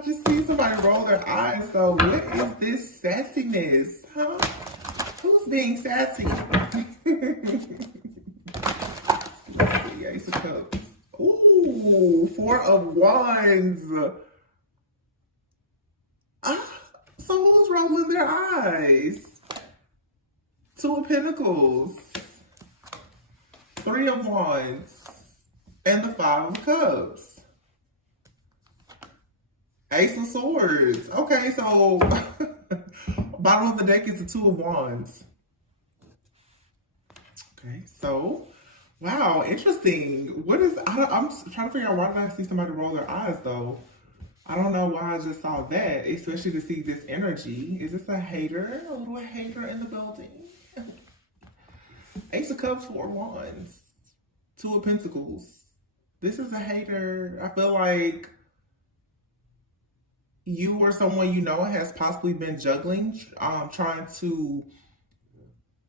I just see somebody roll their eyes. So what is this sassiness? Huh? Who's being sassy? Let's see, Ace of Cups. Ooh, Four of Wands. So who's rolling their eyes? Two of Pentacles. Three of Wands. And the Five of Cups. Ace of Swords. Okay, so bottom of the deck is the Two of Wands. Okay, so wow, interesting. What is, I'm trying to figure out, why did I see somebody roll their eyes though? I don't know why I just saw that, especially to see this energy. Is this a hater? A little hater in the building? Ace of Cups, Four of Wands. Two of Pentacles. This is a hater. I feel like you or someone you know has possibly been juggling, trying to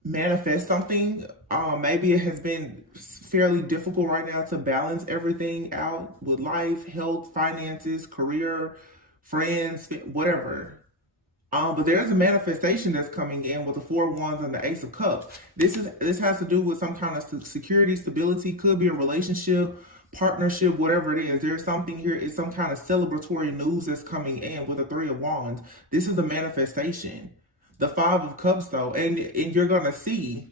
manifest something. Maybe it has been fairly difficult right now to balance everything out with life, health, finances, career, friends, whatever. But there's a manifestation that's coming in with the Four of Wands and the Ace of Cups. This has to do with some kind of security, stability. Could be a relationship, partnership, whatever it is. There's something here. It's some kind of celebratory news that's coming in with the Three of Wands. This is a manifestation. The Five of Cups, though, and you're gonna see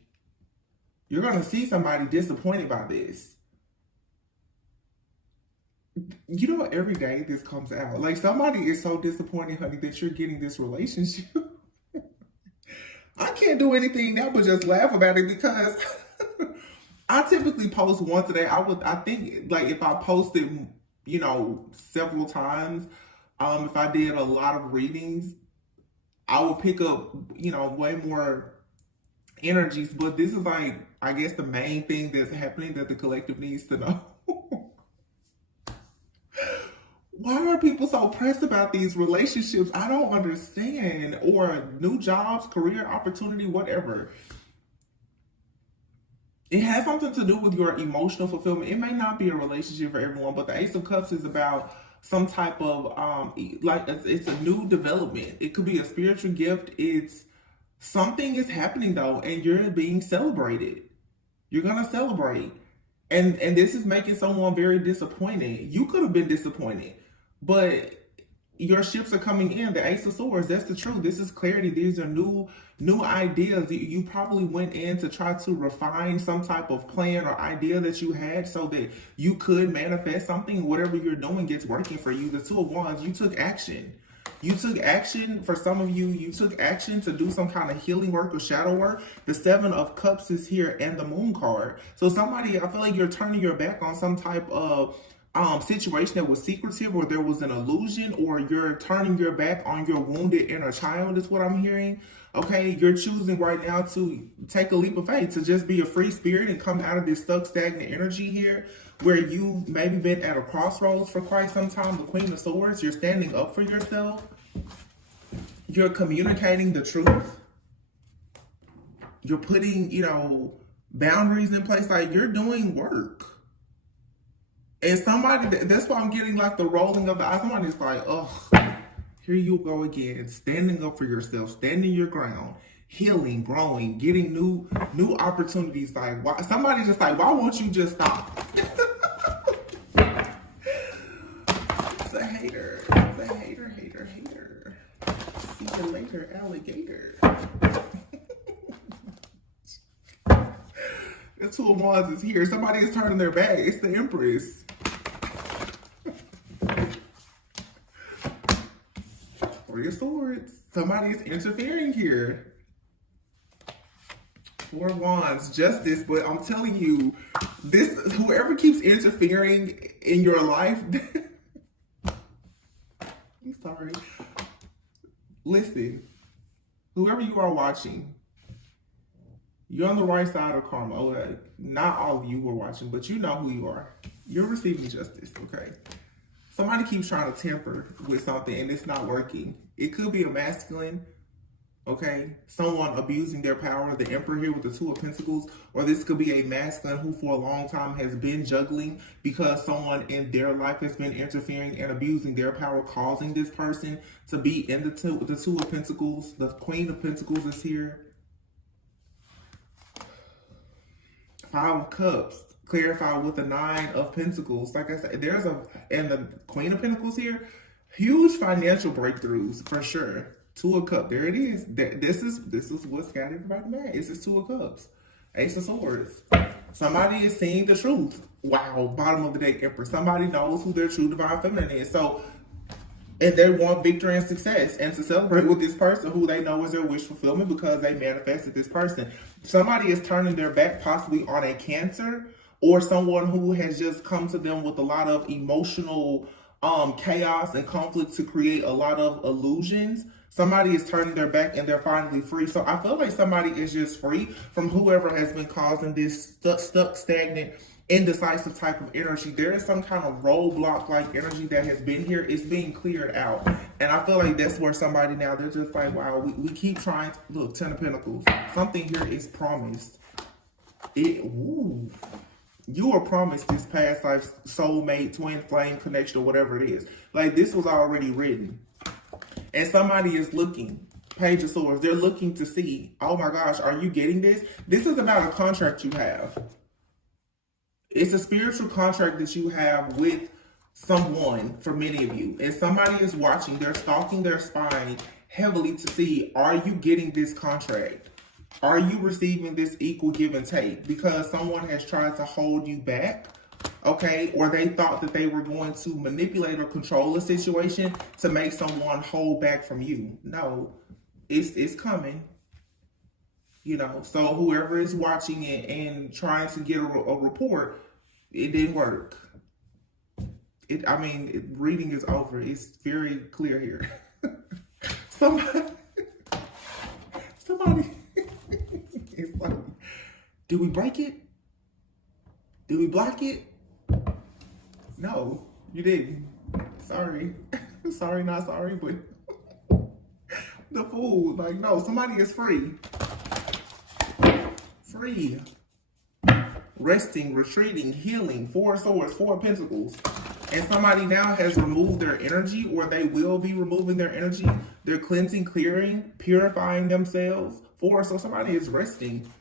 somebody disappointed by this. You know, every day this comes out. Like, somebody is so disappointed, honey, that you're getting this relationship. I can't do anything now but just laugh about it, because I typically post once a day. I think, like, if I posted, you know, several times, if I did a lot of readings, I would pick up, you know, way more energies. But this is, like, I guess the main thing that's happening that the collective needs to know. Why are people so pressed about these relationships? I don't understand. Or new jobs, career opportunity, whatever. It has something to do with your emotional fulfillment. It may not be a relationship for everyone, but the Ace of Cups is about some type of, like, it's a new development. It could be a spiritual gift. It's something is happening though, and you're being celebrated. You're going to celebrate. And this is making someone very disappointed. You could have been disappointed, but your ships are coming in. The Ace of Swords, that's the truth. This is clarity. These are new ideas. You probably went in to try to refine some type of plan or idea that you had so that you could manifest something. Whatever you're doing gets working for you. The Two of Wands, you took action. You took action. For some of you, you took action to do some kind of healing work or shadow work. The Seven of Cups is here, and the Moon card. So somebody, I feel like you're turning your back on some type of situation that was secretive, or there was an illusion, or you're turning your back on your wounded inner child, is what I'm hearing. Okay, you're choosing right now to take a leap of faith, to just be a free spirit and come out of this stuck, stagnant energy here, where you've maybe been at a crossroads for quite some time. The Queen of Swords, you're standing up for yourself. You're communicating the truth. You're putting, you know, boundaries in place. Like, you're doing work. And somebody, that's why I'm getting like the rolling of the eyes. Somebody's like, oh, here you go again. Standing up for yourself, standing your ground, healing, growing, getting new opportunities. Like, why? Somebody's just like, why won't you just stop? It's a hater. It's a hater. See you later, alligator. The Two of Wands is here. Somebody is turning their back. It's the Empress. Three of Swords. Somebody is interfering here. Four of Wands, Justice. But I'm telling you, this, whoever keeps interfering in your life, I'm sorry. Listen, whoever you are watching, you're on the right side of karma. Okay? Not all of you who are watching, but you know who you are. You're receiving justice, okay? Somebody keeps trying to tamper with something and it's not working. It could be a masculine, Okay, someone abusing their power, the Emperor here with the Two of Pentacles, or this could be a masculine who for a long time has been juggling because someone in their life has been interfering and abusing their power, causing this person to be in the Two of Pentacles. The Queen of Pentacles is here. Five of Cups, clarified with the Nine of Pentacles. Like I said, and the Queen of Pentacles here, huge financial breakthroughs for sure. Two of Cups, there it is. This is what's got everybody mad. It's this Two of Cups. Ace of Swords. Somebody is seeing the truth. Wow, bottom of the deck, Emperor. Somebody knows who their true divine feminine is. So, and they want victory and success and to celebrate with this person who they know is their wish fulfillment because they manifested this person. Somebody is turning their back possibly on a Cancer or someone who has just come to them with a lot of emotional chaos and conflict to create a lot of illusions. Somebody is turning their back and they're finally free. So I feel like somebody is just free from whoever has been causing this stuck, stagnant, indecisive type of energy. There is some kind of roadblock like energy that has been here. It's being cleared out. And I feel like that's where somebody now, they're just like, wow, we keep trying to, look, Ten of Pentacles. Something here is promised. You were promised this past life soulmate, twin flame connection, or whatever it is. Like this was already written. And somebody is looking, Page of Swords, they're looking to see, oh my gosh, are you getting this? This is about a contract you have. It's a spiritual contract that you have with someone, for many of you. And somebody is watching, they're stalking, they're spying heavily to see, are you getting this contract? Are you receiving this equal give and take? Because someone has tried to hold you back. Okay, or they thought that they were going to manipulate or control a situation to make someone hold back from you. No, it's coming. You know, so whoever is watching it and trying to get a report, it didn't work. Reading is over. It's very clear here. somebody, it's like, do we break it? Did we block it? No, you didn't. Sorry. Sorry, not sorry, but the Fool. Like, no, somebody is free. Free. Resting, retreating, healing. Four of Swords, Four of Pentacles. And somebody now has removed their energy, or they will be removing their energy. They're cleansing, clearing, purifying themselves. So somebody is resting.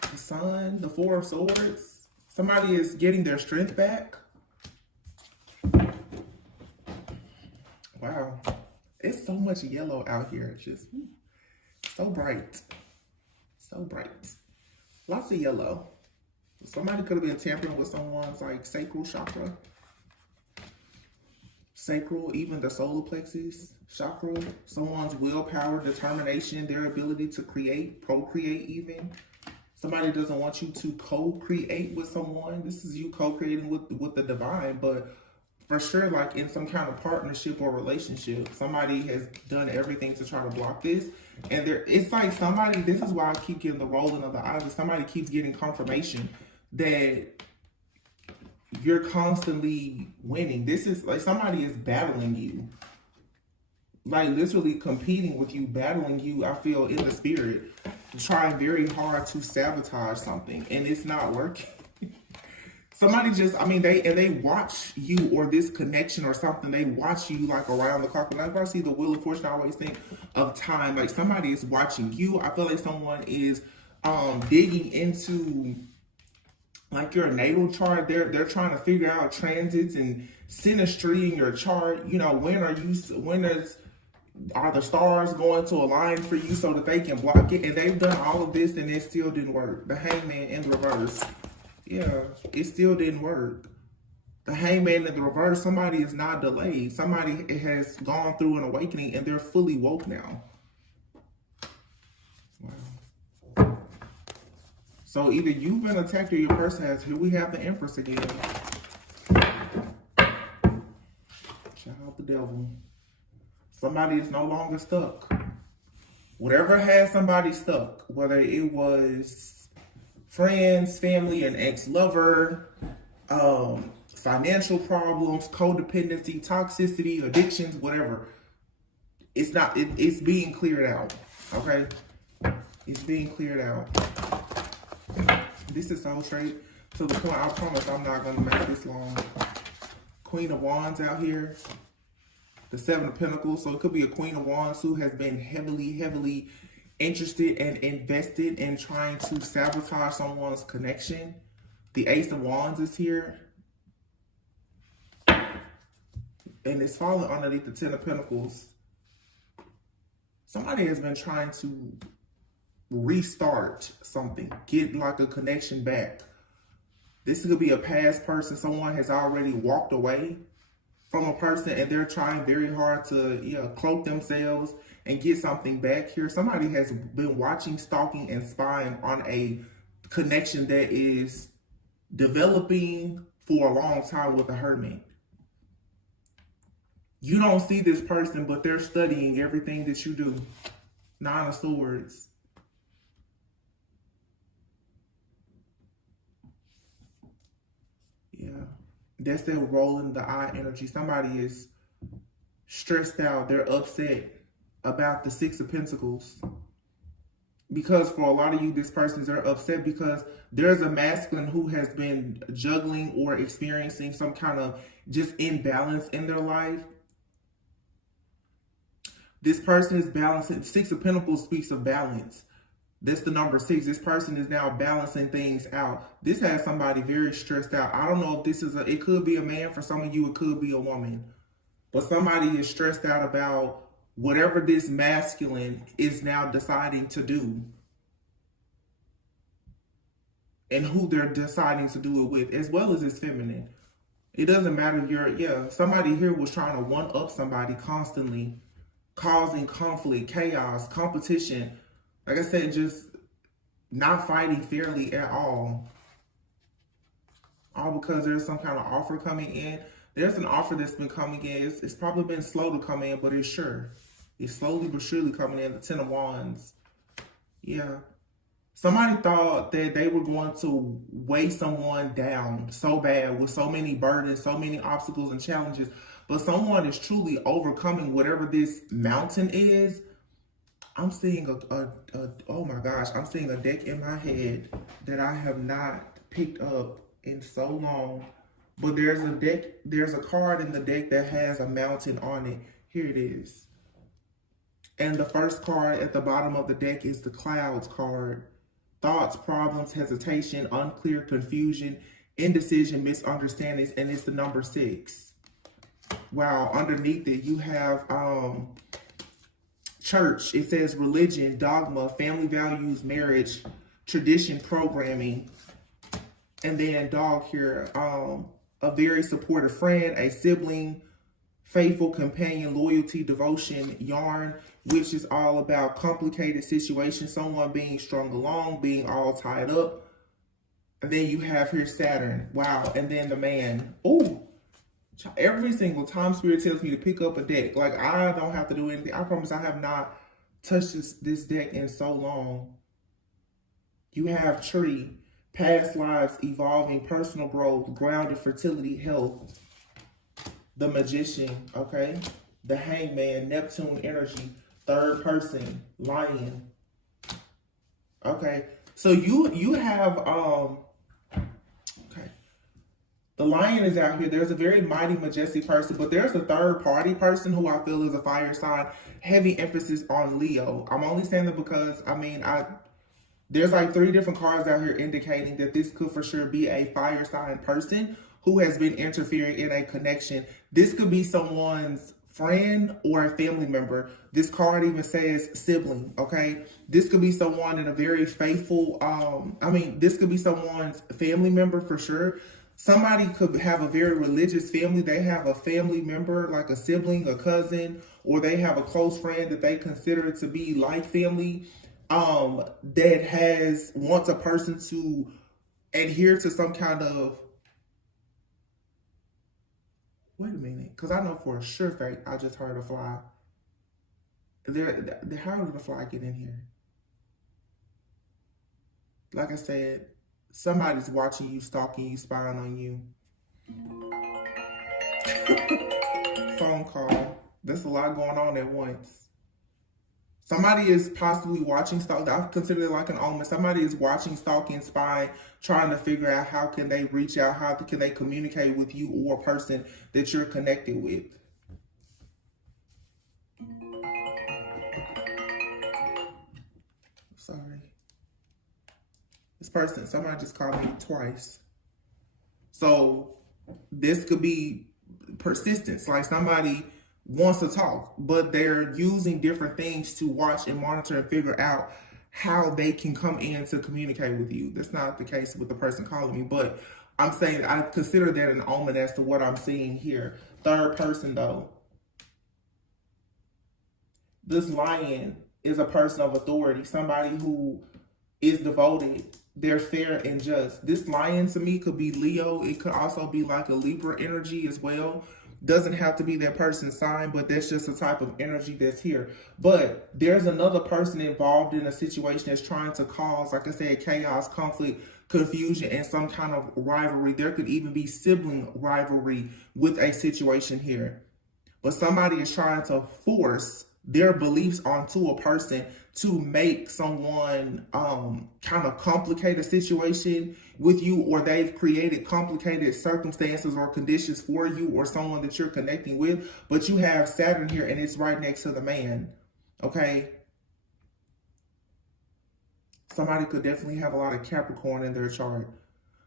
The Sun, the Four of Swords. Somebody is getting their strength back. Wow. It's so much yellow out here. It's just so bright. So bright. Lots of yellow. Somebody could have been tampering with someone's like sacral chakra. Sacral, even the solar plexus chakra. Someone's willpower, determination, their ability to create, procreate even. Somebody doesn't want you to co-create with someone. This is you co-creating with the divine, but for sure, like in some kind of partnership or relationship, somebody has done everything to try to block this. And it's like somebody, this is why I keep getting the rolling of the eyes, somebody keeps getting confirmation that you're constantly winning. This is like somebody is battling you. Like literally competing with you, battling you, I feel, in the spirit, trying very hard to sabotage something, and it's not working. Somebody just, they watch you, or this connection or something, they watch you like around the clock. Whenever I see the Wheel of Fortune, I always think of time. Like somebody is watching you. I feel like someone is digging into like your natal chart. They're trying to figure out transits and synastry in your chart. You know, are the stars going to align for you so that they can block it? And they've done all of this and it still didn't work. The Hangman in reverse. Yeah, it still didn't work. The Hangman in the reverse, somebody is not delayed. Somebody has gone through an awakening and they're fully woke now. Wow. So either you've been attacked or your person has. Here we have the Empress again. Child the devil. Somebody is no longer stuck. Whatever has somebody stuck, whether it was friends, family, an ex-lover, financial problems, codependency, toxicity, addictions, whatever. it's not, it's being cleared out, okay? It's being cleared out. This is so straight to the point. I promise I'm not going to make this long. Queen of Wands out here. The Seven of Pentacles. So it could be a Queen of Wands who has been heavily interested and invested in trying to sabotage someone's connection. The Ace of Wands is here. And it's falling underneath the Ten of Pentacles. Somebody has been trying to restart something. Get like a connection back. This could be a past person. Someone has already walked away from a person and they're trying very hard to cloak themselves and get something back here. Somebody has been watching, stalking, and spying on a connection that is developing for a long time with a Hermit. You don't see this person, but they're studying everything that you do. Nine of Swords. Yeah. That's that rolling the eye energy. Somebody is stressed out. They're upset about the Six of Pentacles. Because for a lot of you, this person's are upset because there's a masculine who has been juggling or experiencing some kind of just imbalance in their life. This person is balancing. Six of Pentacles speaks of balance. That's the number 6. This person is now balancing things out. This has somebody very stressed out. I don't know if this is it could be a man. For some of you, it could be a woman. But somebody is stressed out about whatever this masculine is now deciding to do. And who they're deciding to do it with, as well as this feminine. It doesn't matter if somebody here was trying to one-up somebody constantly, causing conflict, chaos, competition. Like I said, just not fighting fairly at all. All because there's some kind of offer coming in. There's an offer that's been coming in. It's probably been slow to come in, but it's sure. It's slowly but surely coming in. The Ten of Wands. Yeah. Somebody thought that they were going to weigh someone down so bad with so many burdens, so many obstacles and challenges. But someone is truly overcoming whatever this mountain is. I'm seeing oh my gosh, I'm seeing a deck in my head that I have not picked up in so long. But there's a card in the deck that has a mountain on it. Here it is. And the first card at the bottom of the deck is the Clouds card. Thoughts, problems, hesitation, unclear, confusion, indecision, misunderstandings, and it's the number 6. Wow, underneath it you have church. It says religion, dogma, family values, marriage, tradition, programming. And then dog here, a very supportive friend, a sibling, faithful companion, loyalty, devotion, yarn, which is all about complicated situations, someone being strung along, being all tied up. And then you have here Saturn. Wow. And then the man. Oh, every single time Spirit tells me to pick up a deck, like I don't have to do anything. I promise I have not touched this deck in so long. You have Tree, past lives, evolving, personal growth, grounded, fertility, health. The Magician, okay? The Hangman, Neptune energy, third person, Lion. Okay, so you have okay. The Lion is out here. There's a very mighty, majestic person, but there's a third party person who I feel is a fire sign. Heavy emphasis on Leo. I'm only saying that because there's like 3 different cards out here indicating that this could for sure be a fire sign person who has been interfering in a connection. This could be someone's friend or a family member. This card even says sibling, okay? This could be someone in a very faithful, this could be someone's family member for sure. Somebody could have a very religious family. They have a family member, like a sibling, a cousin, or they have a close friend that they consider to be like family, that wants a person to adhere to some kind of, wait a minute, because I know for a sure fact I just heard a fly. How did the fly get in here? Like I said, somebody's watching you, stalking you, spying on you. Phone call. There's a lot going on at once. Somebody is possibly watching, I consider it like an omen. Somebody is watching, stalking, spying, trying to figure out how can they reach out, how can they communicate with you or a person that you're connected with. Sorry. This person, somebody just called me twice. So this could be persistence, like somebody wants to talk, but they're using different things to watch and monitor and figure out how they can come in to communicate with you. That's not the case with the person calling me, but I'm saying I consider that an omen as to what I'm seeing here. Third person though. This lion is a person of authority, somebody who is devoted. They're fair and just. This lion to me could be Leo. It could also be like a Libra energy as well. Doesn't have to be that person's sign, but that's just the type of energy that's here. But there's another person involved in a situation that's trying to cause, like I said, chaos, conflict, confusion, and some kind of rivalry. There could even be sibling rivalry with a situation here. But somebody is trying to force their beliefs onto a person to make someone kind of complicate a situation with you, or they've created complicated circumstances or conditions for you or someone that you're connecting with. But you have Saturn here and it's right next to the man, okay? Somebody could definitely have a lot of Capricorn in their chart.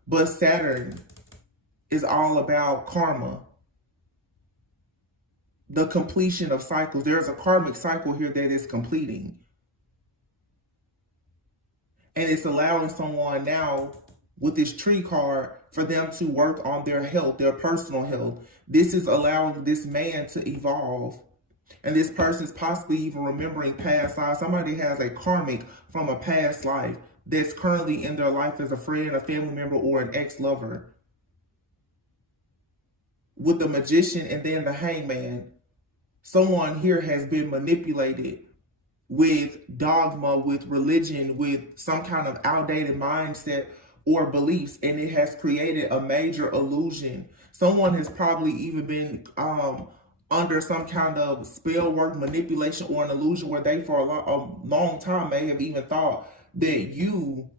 But Saturn is all about karma. The completion of cycles. There's a karmic cycle here that is completing. And it's allowing someone now with this tree card for them to work on their health, their personal health. This is allowing this man to evolve. And this person's possibly even remembering past lives. Somebody has a karmic from a past life that's currently in their life as a friend, a family member, or an ex-lover. With the Magician and then the Hangman, someone here has been manipulated with dogma, with religion, with some kind of outdated mindset or beliefs, and it has created a major illusion. Someone has probably even been under some kind of spell work, manipulation, or an illusion where they for a long time may have even thought that you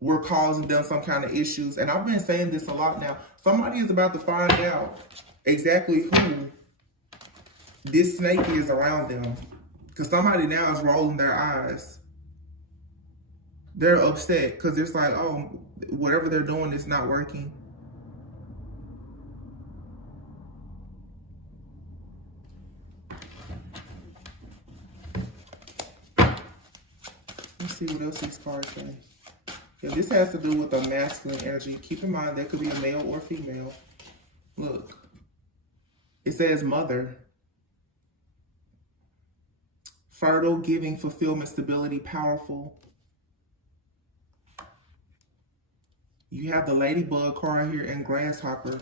were causing them some kind of issues. And I've been saying this a lot now. Somebody is about to find out exactly who this snake is around them. Because somebody now is rolling their eyes. They're upset because it's like, oh, whatever they're doing is not working. Let's see what else these cards say. Yeah, this has to do with a masculine energy. Keep in mind, that could be a male or female. Look. It says mother. Fertile, giving, fulfillment, stability, powerful. You have the ladybug card here and grasshopper.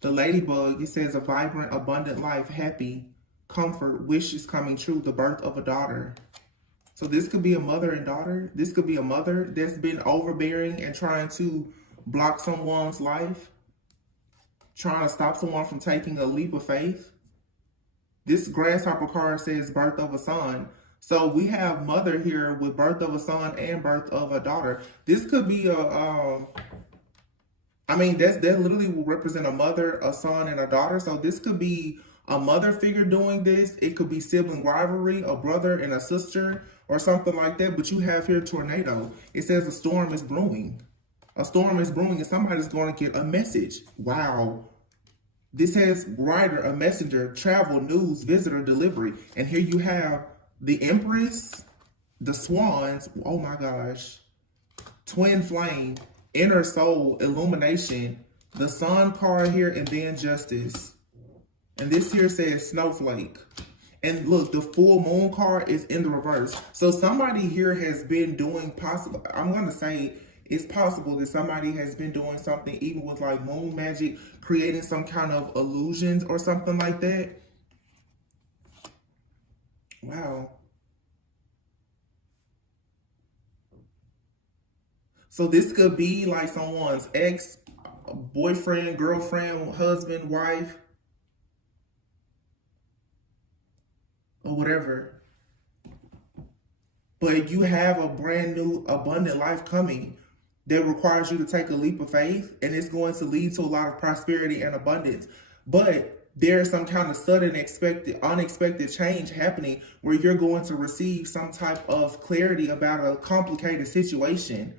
The ladybug, it says a vibrant, abundant life, happy, comfort, wishes coming true, the birth of a daughter. So this could be a mother and daughter. This could be a mother that's been overbearing and trying to block someone's life, trying to stop someone from taking a leap of faith. This grasshopper card says birth of a son. So we have mother here with birth of a son and birth of a daughter. This could be a, I mean, that literally will represent a mother, a son, and a daughter. So this could be a mother figure doing this. It could be sibling rivalry, a brother and a sister, or something like that. But you have here tornado. It says a storm is brewing. A storm is brewing and somebody's going to get a message. Wow. This has writer, a messenger, travel, news, visitor, delivery. And here you have the Empress, the Swans, oh my gosh, Twin Flame, Inner Soul, Illumination, the Sun card here, and then Justice. And this here says Snowflake. And look, the Full Moon card is in the reverse. So somebody here has been doing possible, I'm going to say it's possible that somebody has been doing something even with like moon magic, creating some kind of illusions or something like that. Wow. So this could be like someone's ex, boyfriend, girlfriend, husband, wife, or whatever. but you have a brand new abundant life coming that requires you to take a leap of faith, and it's going to lead to a lot of prosperity and abundance. But there's some kind of sudden unexpected change happening where you're going to receive some type of clarity about a complicated situation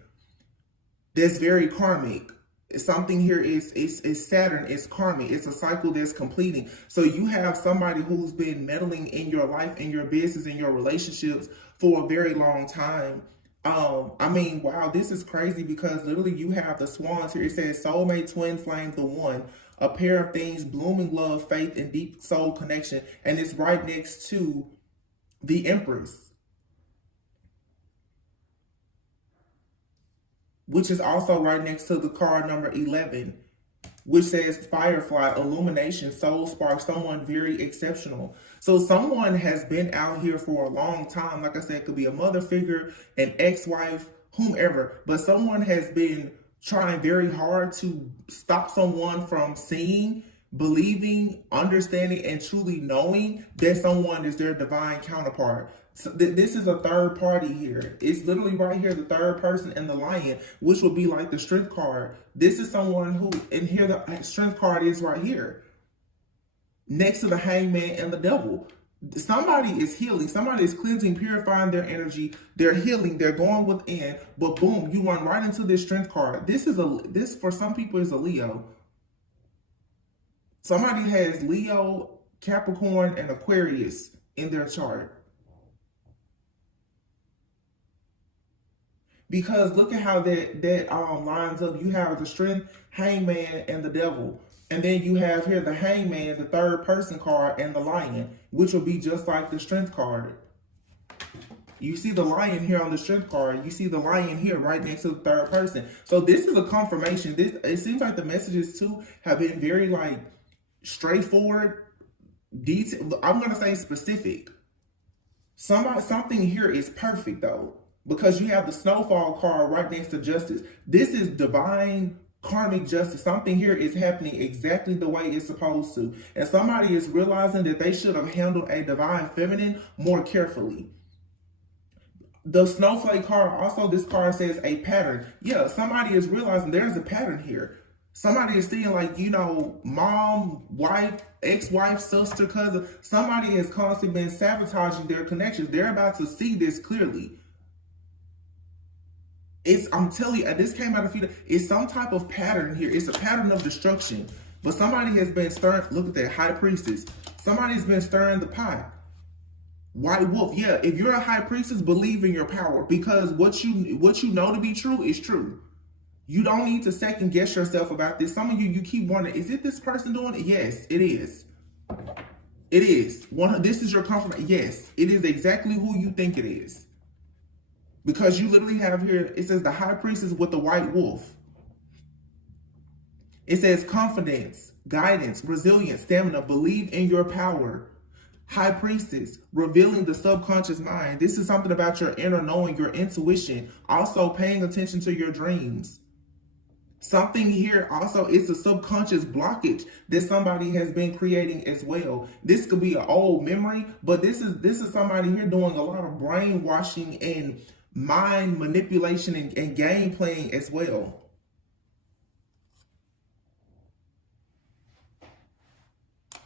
that's very karmic. Something here is Saturn, it's karmic, it's a cycle that's completing. So you have somebody who's been meddling in your life, in your business, in your relationships for a very long time. I mean, wow, this is crazy because literally you have the swans here. It says soulmate, twin flame, the one, a pair of things, blooming love, faith, and deep soul connection. And it's right next to the Empress, which is also right next to the card number 11, which says Firefly, illumination, soul spark, someone very exceptional. So someone has been out here for a long time. Like I said, it could be a mother figure, an ex-wife, whomever, but someone has been trying very hard to stop someone from seeing, believing, understanding, and truly knowing that someone is their divine counterpart. So this is a third party here. It's literally right here, the third person and the lion, which would be like the strength card. This is someone who, and here the strength card is right here, next to the hangman and the devil. Somebody is healing. Somebody is cleansing, purifying their energy. They're healing. They're going within. But boom, you run right into this strength card. This for some people is a Leo. Somebody has Leo, Capricorn, and Aquarius in their chart. Because look at how that lines up. You have the strength, hangman, and the devil. And then you have here the hangman, the third person card, and the lion, which will be just like the strength card. You see the lion here on the strength card. You see the lion here right next to the third person. So this is a confirmation. It seems like the messages too have been very like straightforward, detail. I'm gonna say specific. Something here is perfect though, because you have the snowfall card right next to justice. This is divine karmic justice. Something here is happening exactly the way it's supposed to. And somebody is realizing that they should have handled a divine feminine more carefully. The snowflake card, also this card says a pattern. Yeah, somebody is realizing there's a pattern here. Somebody is seeing like, you know, mom, wife, ex-wife, sister, cousin. Somebody has constantly been sabotaging their connections. They're about to see this clearly. I'm telling you, this came out of feet. It's some type of pattern here. It's a pattern of destruction. But somebody has been stirring. Look at that, high priestess. Somebody's been stirring the pot. White wolf. Yeah, if you're a high priestess, believe in your power, because what you know to be true is true. You don't need to second guess yourself about this. Some of you keep wondering, is it this person doing it? Yes, it is. It is. This is your confirmation. Yes, it is exactly who you think it is. Because you literally have here, it says the high priestess with the white wolf. It says confidence, guidance, resilience, stamina, believe in your power. High priestess, revealing the subconscious mind. This is something about your inner knowing, your intuition. Also paying attention to your dreams. Something here also is a subconscious blockage that somebody has been creating as well. This could be an old memory, but this is somebody here doing a lot of brainwashing and mind manipulation and game playing as well.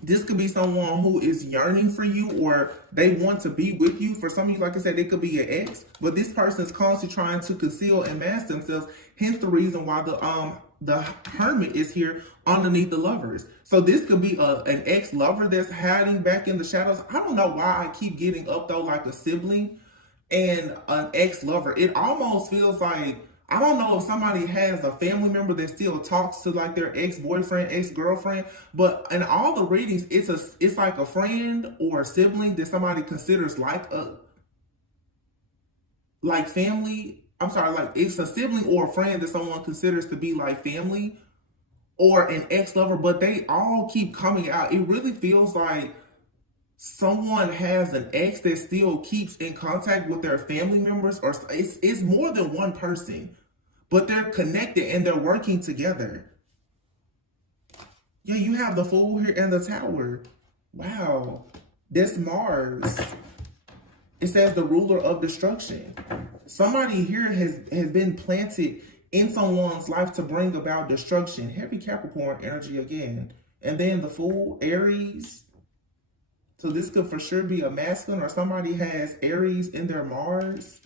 This could be someone who is yearning for you, or they want to be with you. For some of you, like I said, it could be your ex, but this person is constantly trying to conceal and mask themselves. Hence the reason why the hermit is here underneath the lovers. So this could be an ex-lover that's hiding back in the shadows. I don't know why I keep getting up though like a sibling and an ex-lover. It almost feels like, I don't know if somebody has a family member that still talks to like their ex-boyfriend, ex-girlfriend, but in all the readings, it's like a friend or a sibling that somebody considers like family. I'm sorry, like it's a sibling or a friend that someone considers to be like family, or an ex-lover, but they all keep coming out. It really feels like someone has an ex that still keeps in contact with their family members, or it's more than one person, but they're connected and they're working together. Yeah, you have the Fool here and the Tower. Wow, that's Mars. It says the ruler of destruction. Somebody here has been planted in someone's life to bring about destruction. Heavy Capricorn energy again. And then the Fool, Aries. So this could for sure be a masculine, or somebody has Aries in their Mars.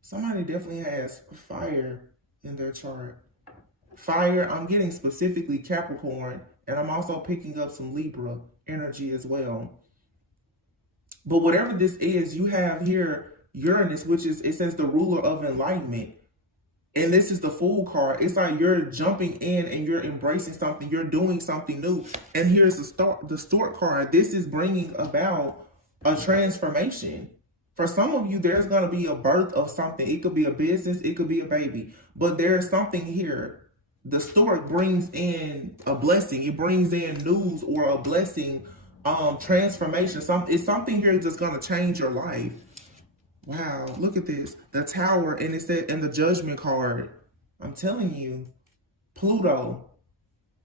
Somebody definitely has fire in their chart. Fire, I'm getting specifically Capricorn, and I'm also picking up some Libra energy as well. But whatever this is, you have here Uranus, which is, it says the ruler of enlightenment. And this is the Fool card. It's like you're jumping in and you're embracing something. You're doing something new. And here's the Stork card. This is bringing about a transformation. For some of you, there's going to be a birth of something. It could be a business. It could be a baby. But there's something here. The Stork brings in a blessing. It brings in news or a blessing, transformation. It's something here that's going to change your life. Wow, look at this. The Tower, and it said, and the Judgment card. I'm telling you, Pluto,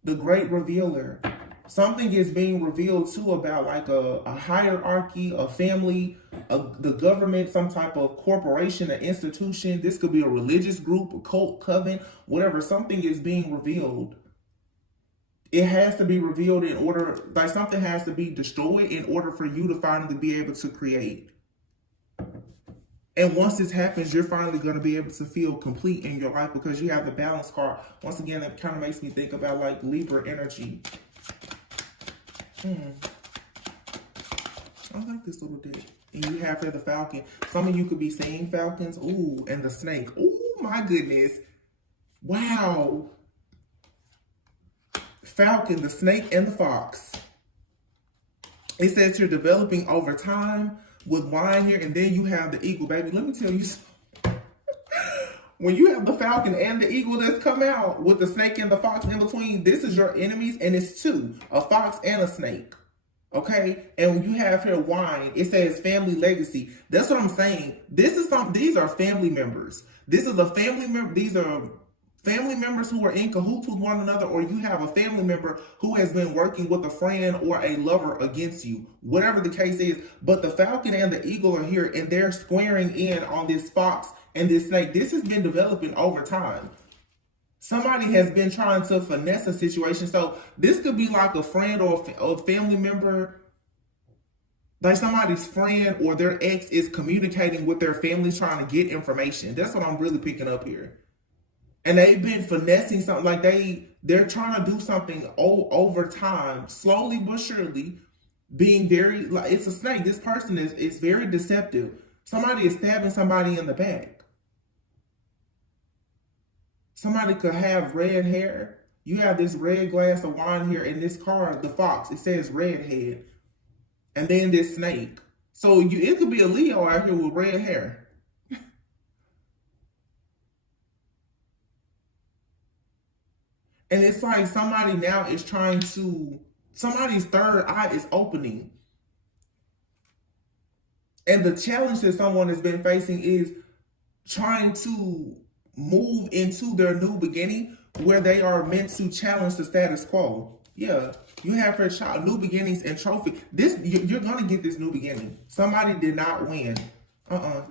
the great revealer. Something is being revealed too about like a hierarchy, a family, the government, some type of corporation, an institution. This could be a religious group, a cult, coven, whatever. Something is being revealed. It has to be revealed in order, like something has to be destroyed in order for you to finally be able to create. And once this happens, you're finally going to be able to feel complete in your life because you have the Balance card. Once again, that kind of makes me think about like Libra energy. I like this little deck. And you have here the Falcon. Some of you could be seeing falcons. Ooh, and the snake. Ooh, my goodness. Wow. Falcon, the snake, and the fox. It says you're developing over time with wine here, and then you have the eagle, baby. Let me tell you something. When you have the falcon and the eagle that's come out with the snake and the fox in between, this is your enemies, and it's two, a fox and a snake. Okay? And when you have here wine, it says family legacy. That's what I'm saying. These are family members. This is a family member. These are family members who are in cahoots with one another, or you have a family member who has been working with a friend or a lover against you, whatever the case is. But the falcon and the eagle are here, and they're squaring in on this fox and this snake. This has been developing over time. Somebody has been trying to finesse a situation. So this could be like a friend or a family member, like somebody's friend or their ex is communicating with their family, trying to get information. That's what I'm really picking up here. And they've been finessing something, like they're trying to do something over time, slowly but surely, being very, like it's a snake. This person is very deceptive. Somebody is stabbing somebody in the back. Somebody could have red hair. You have this red glass of wine here in this card, the fox. It says redhead. And then this snake. So it could be a Leo out here with red hair. And it's like somebody now is somebody's third eye is opening. And the challenge that someone has been facing is trying to move into their new beginning where they are meant to challenge the status quo. Yeah, you have for a child, new beginnings and trophy. You're going to get this new beginning. Somebody did not win.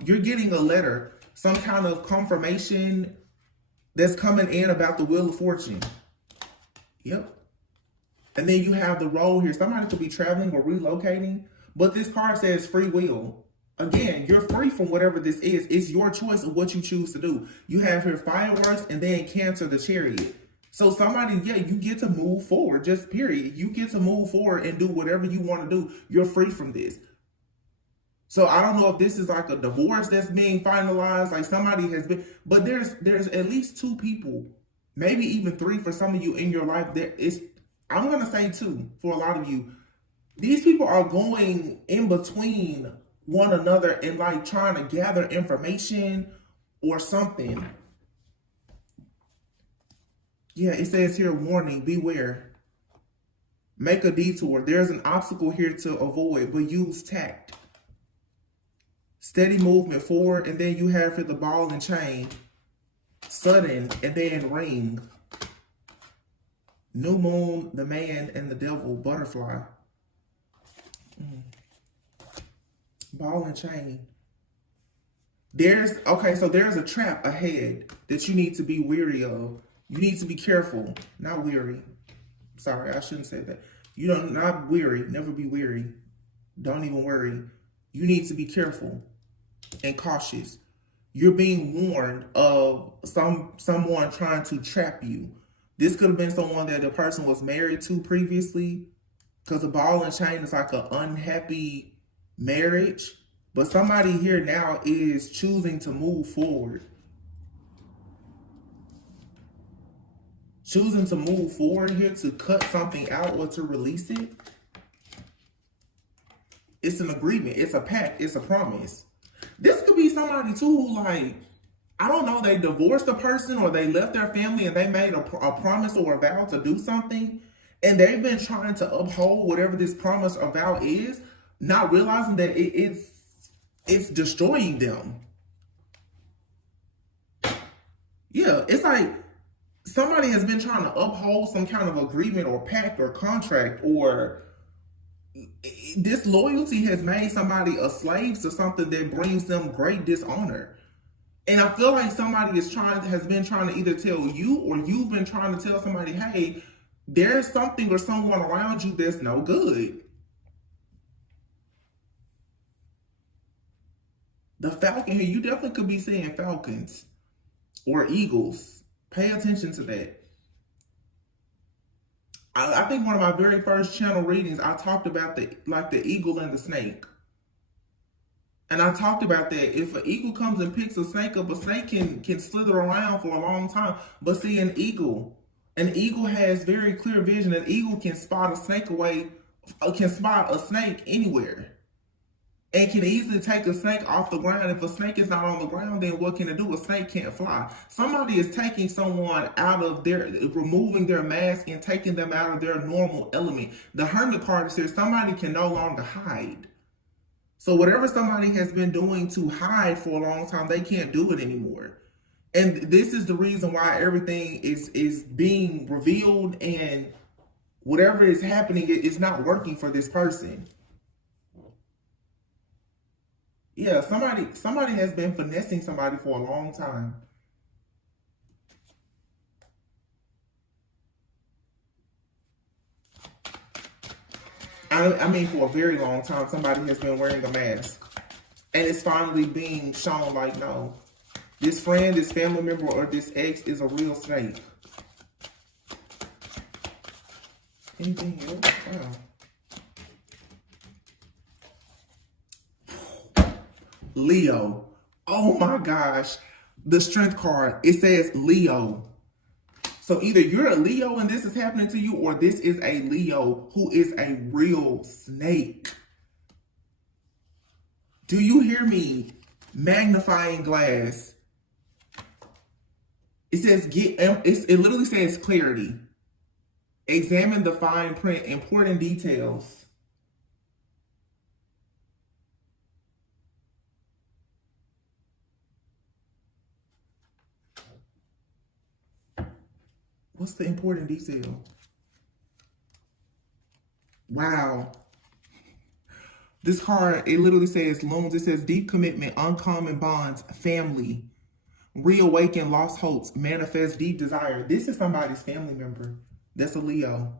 You're getting a letter, some kind of confirmation that's coming in about the Wheel of Fortune. Yep. And then you have the role here. Somebody could be traveling or relocating, but this card says free will. Again, you're free from whatever this is. It's your choice of what you choose to do. You have here fireworks and then Cancer, the Chariot. So somebody, yeah, you get to move forward, just period. You get to move forward and do whatever you want to do. You're free from this. So I don't know if this is like a divorce that's being finalized, like somebody has been, but there's at least two people, maybe even three for some of you in your life. I'm going to say two for a lot of you. These people are going in between one another and like trying to gather information or something. Yeah, it says here, warning, beware. Make a detour. There's an obstacle here to avoid, but use tact. Steady movement forward, and then you have here the ball and chain. Sudden, and then ring. New moon, the man, and the devil, butterfly. Ball and chain. There's a trap ahead that you need to be wary of. You need to be careful, not weary. Sorry, I shouldn't say that. You don't not weary, never be weary. Don't even worry. You need to be careful and cautious. You're being warned of someone trying to trap you. This could have been someone that the person was married to previously, because the ball and chain is like an unhappy marriage. But somebody here now is choosing to move forward. Choosing to move forward here, to cut something out or to release it. It's an agreement. It's a pact. It's a promise. This could be somebody too who, like, I don't know, they divorced a person or they left their family and they made a promise or a vow to do something. And they've been trying to uphold whatever this promise or vow is, not realizing that it's destroying them. Yeah, it's like somebody has been trying to uphold some kind of agreement or pact or contract, or disloyalty has made somebody a slave to something that brings them great dishonor. And I feel like somebody has been trying to either tell you, or you've been trying to tell somebody, hey, there's something or someone around you that's no good. The falcon here, you definitely could be seeing falcons or eagles. Pay attention to that. I think one of my very first channel readings, I talked about the eagle and the snake. And I talked about that. If an eagle comes and picks a snake up, a snake can slither around for a long time. But see, an eagle has very clear vision. An eagle can spot a snake anywhere. And can easily take a snake off the ground. If a snake is not on the ground, then what can it do? A snake can't fly. Somebody is taking someone out of removing their mask and taking them out of their normal element. The hermit card says somebody can no longer hide. So whatever somebody has been doing to hide for a long time, they can't do it anymore. And this is the reason why everything is being revealed, and whatever is happening is not working for this person. Yeah, somebody has been finessing somebody for a long time. I mean, for a very long time, somebody has been wearing a mask. And it's finally being shown like, no, this friend, this family member, or this ex is a real snake. Anything else? Wow. Leo. Oh my gosh. The strength card, it says Leo. So either you're a Leo and this is happening to you, or this is a Leo who is a real snake. Do you hear me? Magnifying glass. It says it literally says clarity. Examine the fine print, important details. What's the important detail? Wow. This card, it literally says looms. It says deep commitment, uncommon bonds, family, reawaken lost hopes, manifest deep desire. This is somebody's family member. That's a Leo.